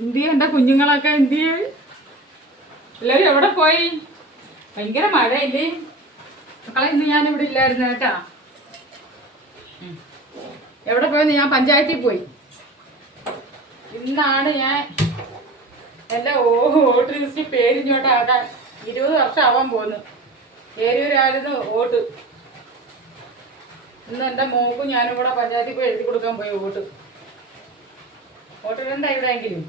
എന്തിയ എൻ്റെ കുഞ്ഞുങ്ങളൊക്കെ എന്തിയ എല്ലാവരും എവിടെ പോയി? ഭയങ്കര മഴയില്ലേ മക്കളെ? ഇന്ന് ഞാനിവിടെ ഇല്ലായിരുന്നു കേട്ടാ. എവിടെ പോയെന്ന് ഞാൻ പഞ്ചായത്തിൽ പോയി. ഇന്നാണ് ഞാൻ എൻ്റെ വോട്ട് ലിസ്റ്റ് പേരിഞ്ഞോട്ടാക്കാൻ 20 വർഷം ആവാൻ പോകുന്നു. പേരൂരായിരുന്നു വോട്ട്. ഇന്ന് എൻ്റെ മോക്കും ഞാനും കൂടെ പഞ്ചായത്തിൽ പോയി എഴുതി കൊടുക്കാൻ പോയി വോട്ട് ഇടണ്ട എവിടെയെങ്കിലും.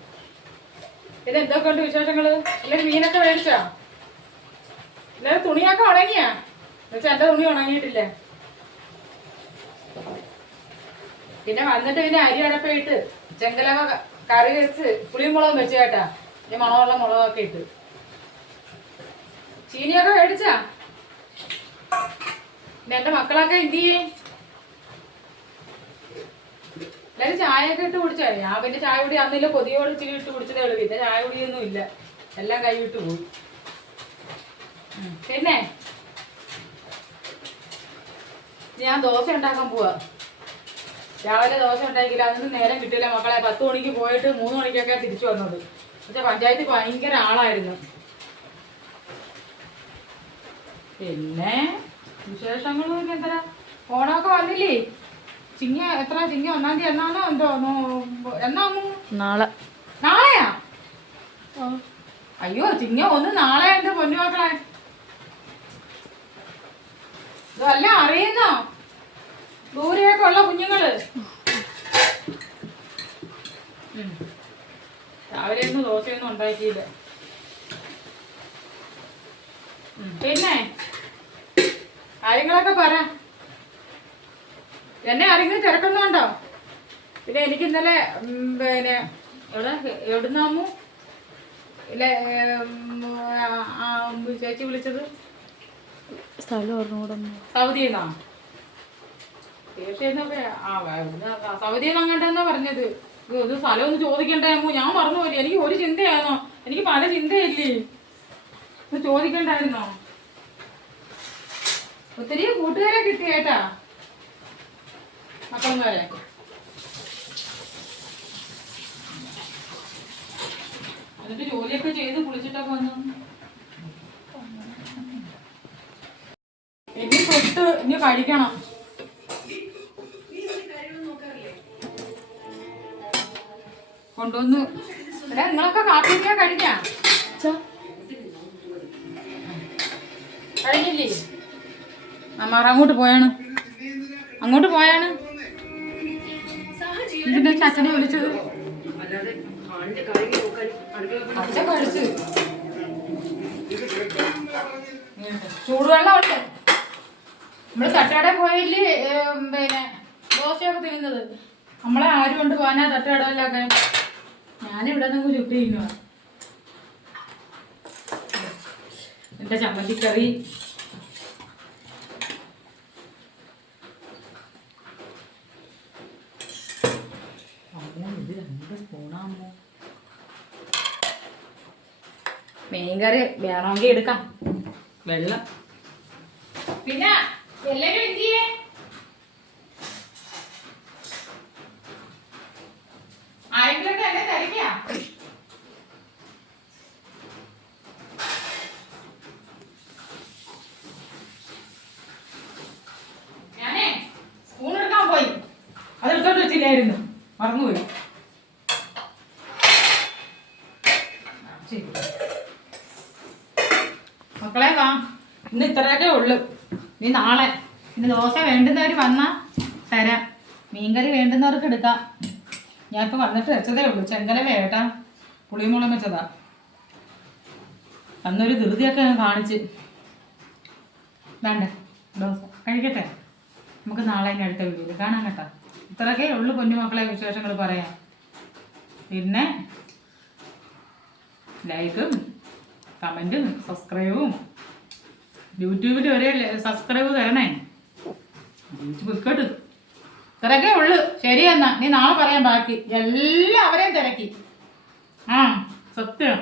പിന്നെ എന്തൊക്കെ ഉണ്ട് വിശേഷങ്ങൾ? എല്ലാവരും മീനൊക്കെ മേടിച്ചാ? എല്ലാവരും തുണിയൊക്കെ ഉണങ്ങിയാ? എന്നുവെച്ചാൽ എൻ്റെ തുണി ഉണങ്ങിയിട്ടില്ല. പിന്നെ വന്നിട്ട് പിന്നെ അരി അടപ്പയിട്ട് ചെങ്കലവ കറി വെച്ച് പുളിമുളകും വെച്ച് കേട്ടാ. ഈ മണമുള്ള മുളകൊക്കെ ഇട്ട്. ചീനിയൊക്കെ മേടിച്ചാ? പിന്നെ എൻ്റെ മക്കളൊക്കെ എന്ത് ചെയ്യേ? എല്ലാവരും ചായയൊക്കെ ഇട്ട് കുടിച്ചോ? ഞാൻ പിന്നെ ചായ കുടി അന്നില്ല, കൊതിയോട് ഇച്ചിരി ഇട്ട് കുടിച്ചതേ ഉള്ളൂ. പിന്നെ ചായ കുടിയൊന്നും ഇല്ല, എല്ലാം കൈവിട്ട് പോയി. പിന്നെ ഞാൻ ദോശ ഉണ്ടാക്കാൻ പോവാ. രാവിലെ ദോശ ഉണ്ടാക്കിയില്ല, അതൊന്നും നേരം കിട്ടില്ല മക്കളെ. 10 മണിക്ക് പോയിട്ട് 3 മണിക്കൊക്കെ തിരിച്ചു വന്നത്. പക്ഷെ പഞ്ചായത്തിൽ ഭയങ്കര ആളായിരുന്നു. പിന്നെ വിശേഷങ്ങളൊക്കെ എന്താ? ഓണമൊക്കെ വന്നില്ലേ? ചിങ്ങ 1 തീയതി എന്നാണോ എന്തോ? എന്നാമോ? നാളെയാ? അയ്യോ, ചിങ്ങ 1 നാളെ. എന്റെ പൊന്നുമക്കളെ, ഇതെല്ലാം അറിയുന്നോ? ദൂരെയൊക്കെ ഉള്ള കുഞ്ഞുങ്ങള്. രാവിലെ ഒന്നും ദോശയൊന്നും ഉണ്ടാക്കിയില്ല. പിന്നെ കാര്യങ്ങളൊക്കെ പറ. എന്നെ ആരെങ്കിലും തിരക്കുന്നുണ്ടോ? പിന്നെ എനിക്ക് ഇന്നലെ പിന്നെ എവിടുന്നാമോ ഇല്ല ചേച്ചി വിളിച്ചത്? സൗദിന്നാ? സൗദിന്ന് അങ്ങോട്ടാന്നാ പറഞ്ഞത്. ഇത് സ്ഥലം ഒന്ന് ചോദിക്കണ്ടായിരുന്നു. ഞാൻ മറന്നുപോയി. എനിക്ക് ഒരു ചിന്തയാണോ? എനിക്ക് പല ചിന്തയില്ലേ. ഇത് ചോദിക്കണ്ടായിരുന്നോ? ഒത്തിരി കൂട്ടുകാരെ കിട്ടി കേട്ടാ മക്കളമാരെ. എന്നിട്ട് ജോലിയൊക്കെ ചെയ്ത് കുളിച്ചിട്ടൊക്കെ വന്നു. ഇനി തൊട്ട് ഇനി കഴിക്കണം. കൊണ്ടുവന്ന് നിങ്ങളൊക്കെ കാപ്പിക്കാൻ കഴിക്കാ? കഴിഞ്ഞില്ലേ? അമ്മാർ അങ്ങോട്ട് പോയാണ്. ഇതിന്റെ അച്ഛനെ വിളിച്ചത്. അച്ഛൻ കഴിച്ച് ചൂടുവെള്ളം ഉണ്ട്. നമ്മള് തട്ടുകടയിൽ പോയില്ലേ പിന്നെ ദോശയൊക്കെ തിന്നുന്നത്? നമ്മളെ ആരും കൊണ്ട് പോകാനാ തട്ടുകടയിലൊക്കെ? ഞാനിവിടെ നിന്ന് ചുട്ടി തിന്നുക. എന്റെ ചമ്മന്തിക്കറി, ഇത് 2 സ്പൂണാമോ? മീൻകറി വേണമെങ്കിൽ എടുക്കാം. വെള്ളം പിന്നെ എല്ലാരും എന്ത് ചെയ്യേ? ആരെങ്കിലൊക്കെ എന്നെ തിരക്കാ? ഞാനേ സ്പൂൺ എടുക്കാൻ പോയി, അതെടുത്തോണ്ട് വെച്ചില്ലായിരുന്നു, മറന്നുപോയി. മക്കളെ വാ, ഇന്ന് ഇത്രയൊക്കെ ഉള്ളു. നീ നാളെ പിന്നെ ദോശ വേണ്ടുന്നവർ വന്നാൽ തരാം, മീൻകറി വേണ്ടുന്നവർക്ക് എടുക്കാം. ഞാനിപ്പോൾ വന്നിട്ട് വെച്ചതേ ഉള്ളൂ. ചെങ്കല വേട്ടാ പുളിമുളം വെച്ചതാ. അന്നൊരു ധൃതിയൊക്കെ ഞാൻ കാണിച്ച്. വേണ്ട ദോശ കഴിക്കട്ടെ, നമുക്ക് നാളെ അടുത്ത വീഡിയോയിൽ കാണാൻ കേട്ടോ. ഇത്രയൊക്കെ ഉള്ളു കുഞ്ഞുമക്കളെ വിശേഷങ്ങൾ പറയാം. പിന്നെ ലൈക്കും കമൻറ്റും സബ്സ്ക്രൈബും, യൂട്യൂബിൽ ഒരേ സബ്സ്ക്രൈബ് തരണേ. വിക്കട്ട് ഇത്രയൊക്കെ ഉള്ളു. ശരി എന്നാ, നീ നാളെ പറയാൻ ബാക്കി. എല്ലാവരെയും തിരക്കി. സത്യം.